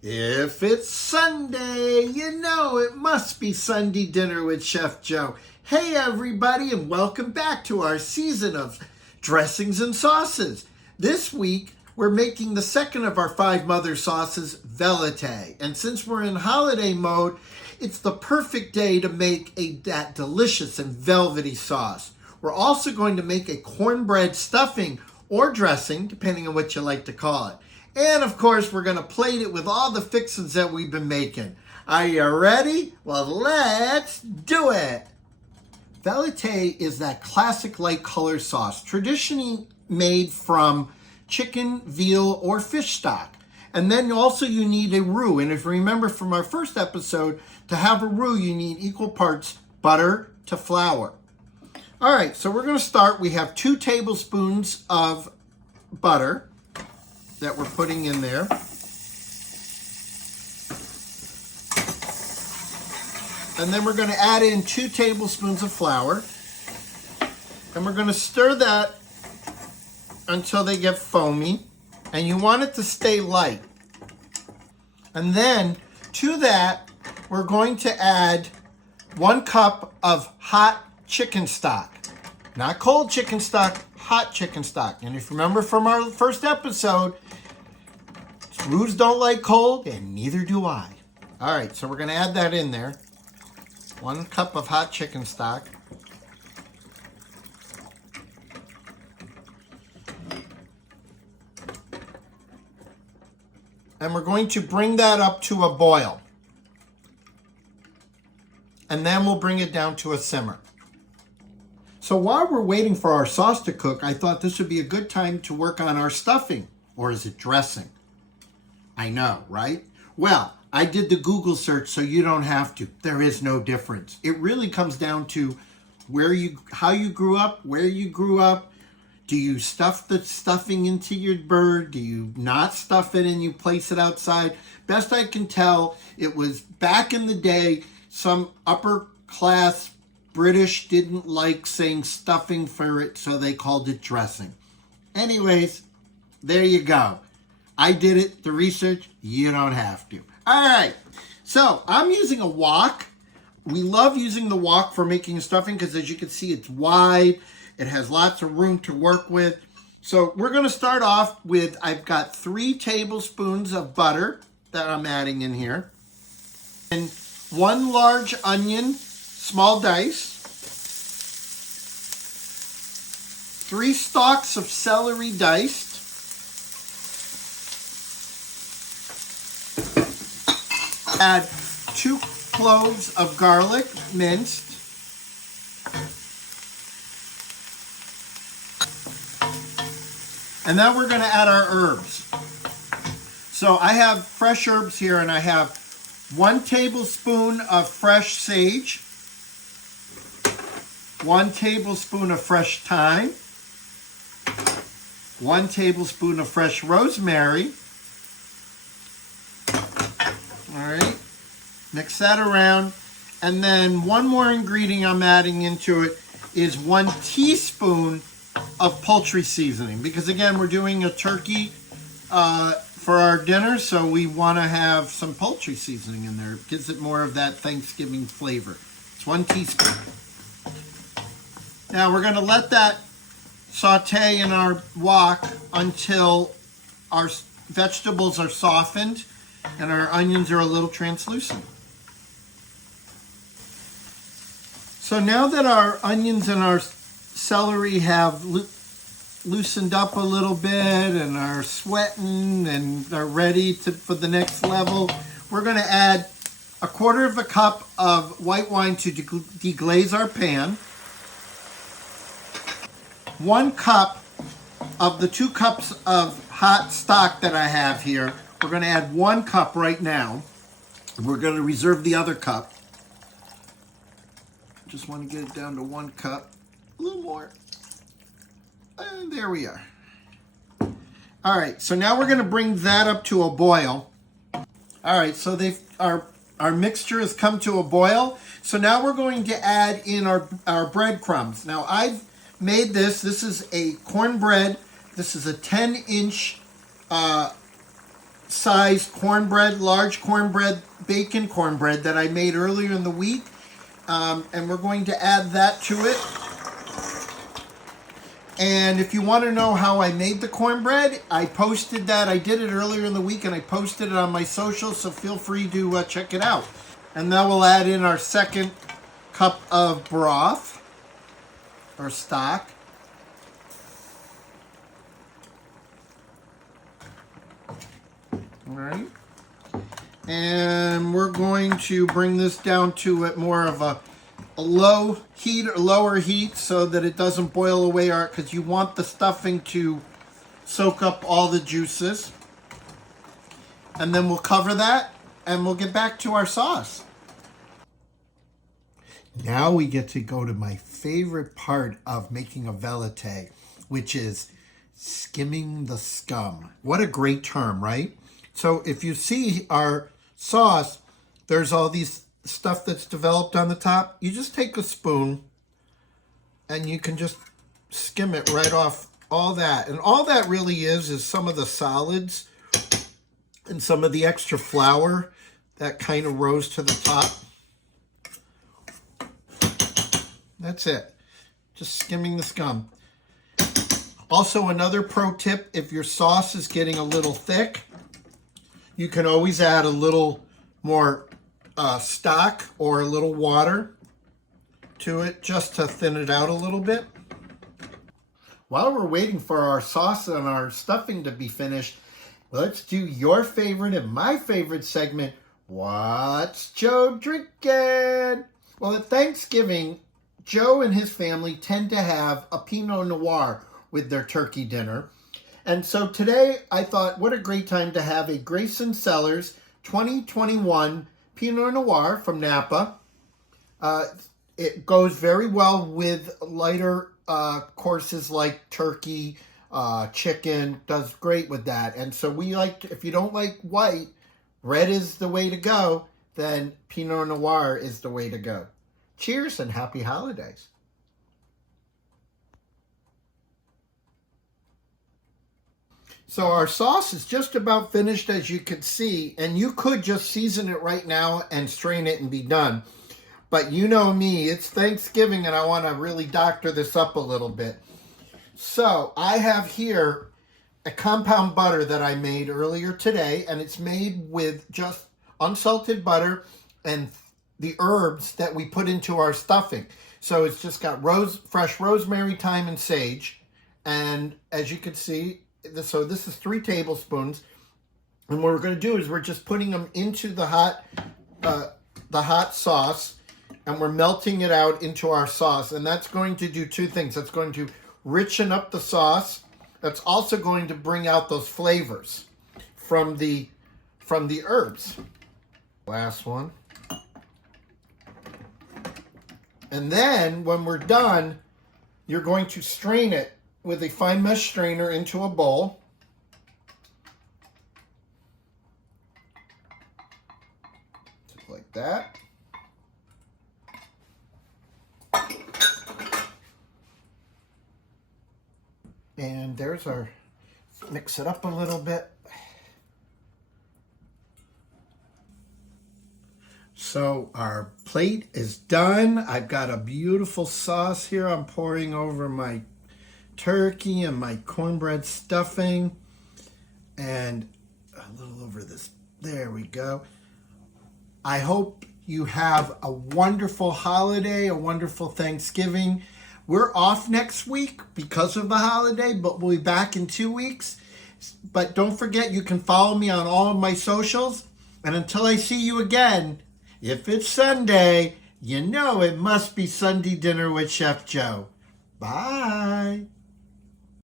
If it's Sunday, you know it must be Sunday dinner with Chef Joe. Hey everybody, and welcome back to our season of dressings and sauces. This week, we're making the second of our 5 mother sauces, Velite. And since we're in holiday mode, it's the perfect day to make that delicious and velvety sauce. We're also going to make a cornbread stuffing or dressing, depending on what you like to call it. And of course, we're going to plate it with all the fixings that we've been making. Are you ready? Well, let's do it. Velite is that classic light color sauce, traditionally made from chicken, veal, or fish stock. And then also you need a roux. And if you remember from our first episode, to have a roux, you need equal parts butter to flour. All right, so we're going to start. We have 2 tablespoons of butter that we're putting in there. And then we're going to add in 2 tablespoons of flour. And we're going to stir that until they get foamy. And you want it to stay light. And then to that, we're going to add 1 cup of hot chicken stock. Not cold chicken stock, hot chicken stock. And if you remember from our first episode, roux don't like cold, and neither do I. All right, so we're going to add that in there. 1 cup of hot chicken stock. And we're going to bring that up to a boil. And then we'll bring it down to a simmer. So while we're waiting for our sauce to cook, I thought this would be a good time to work on our stuffing. Or is it dressing? I know, right? Well, I did the Google search so you don't have to. There is no difference. It really comes down to how you grew up, where you grew up. Do you stuff the stuffing into your bird? Do you not stuff it and you place it outside? Best I can tell, it was back in the day, some upper class British didn't like saying stuffing for it, so they called it dressing. Anyways, there you go. I did it, the research, you don't have to. All right, so I'm using a wok. We love using the wok for making stuffing because as you can see, it's wide. It has lots of room to work with. So we're gonna start off with, I've got 3 tablespoons of butter that I'm adding in here. And 1 large onion, small dice. 3 stalks of celery diced. Add 2 cloves of garlic minced. And then we're going to add our herbs. So I have fresh herbs here, and I have 1 tablespoon of fresh sage, 1 tablespoon of fresh thyme, 1 tablespoon of fresh rosemary. All right, mix that around. And then 1 more ingredient I'm adding into it is 1 teaspoon of poultry seasoning. Because again, we're doing a turkey for our dinner, so we want to have some poultry seasoning in there. It gives it more of that Thanksgiving flavor. It's 1 teaspoon. Now we're going to let that saute in our wok until our vegetables are softened and our onions are a little translucent. So now that our onions and our celery have loosened up a little bit and are sweating and are ready for the next level, we're going to add 1/4 cup of white wine to deglaze our pan. 1 cup of the 2 cups of hot stock that I have here. We're going to add 1 cup right now. We're going to reserve the other cup. Just want to get it down to 1 cup. A little more. And there we are. All right, so now we're going to bring that up to a boil. All right, so our mixture has come to a boil. So now we're going to add in our breadcrumbs. Now I've made this. This is a cornbread. This is a 10-inch size cornbread, large cornbread, bacon cornbread that I made earlier in the week. And we're going to add that to it. And if you want to know how I made the cornbread, I posted that. I did it earlier in the week and I posted it on my socials, so feel free to check it out. And then we'll add in our second cup of broth or stock. All right. And we're going to bring this down to it more of a low heat or lower heat so that it doesn't boil away, because you want the stuffing to soak up all the juices. And then we'll cover that and we'll get back to our sauce. Now we get to go to my favorite part of making a velouté, which is skimming the scum. What a great term, right? So if you see our sauce, there's all these stuff that's developed on the top. You just take a spoon and you can just skim it right off all that. And all that really is some of the solids and some of the extra flour that kind of rose to the top. That's it. Just skimming the scum. Also, another pro tip, if your sauce is getting a little thick, you can always add a little more stock or a little water to it just to thin it out a little bit. While we're waiting for our sauce and our stuffing to be finished, let's do your favorite and my favorite segment, What's Joe Drinking? Well, at Thanksgiving, Joe and his family tend to have a Pinot Noir with their turkey dinner. And so today I thought, what a great time to have a Grayson Cellars 2021 Pinot Noir from Napa. It goes very well with lighter courses like turkey, chicken, does great with that. And so we like, if you don't like white, red is the way to go, then Pinot Noir is the way to go. Cheers and happy holidays. So our sauce is just about finished, as you can see, and you could just season it right now and strain it and be done. But you know me, it's Thanksgiving and I want to really doctor this up a little bit. So I have here a compound butter that I made earlier today, and it's made with just unsalted butter and the herbs that we put into our stuffing. So it's just got fresh rosemary, thyme, and sage. And as you can see, so this is 3 tablespoons. And what we're going to do is we're just putting them into the hot sauce, and we're melting it out into our sauce. And that's going to do 2 things. That's going to richen up the sauce. That's also going to bring out those flavors from the herbs. Last one. And then when we're done, you're going to strain it with a fine mesh strainer into a bowl. Just like that. And there's our, mix it up a little bit. So our plate is done. I've got a beautiful sauce here. I'm pouring over my turkey and my cornbread stuffing, and a little over this. There we go. I hope you have a wonderful holiday, a wonderful Thanksgiving. We're off next week because of the holiday, but we'll be back in 2 weeks. But don't forget, you can follow me on all of my socials. And until I see you again, if it's Sunday, you know it must be Sunday dinner with Chef Joe. Bye.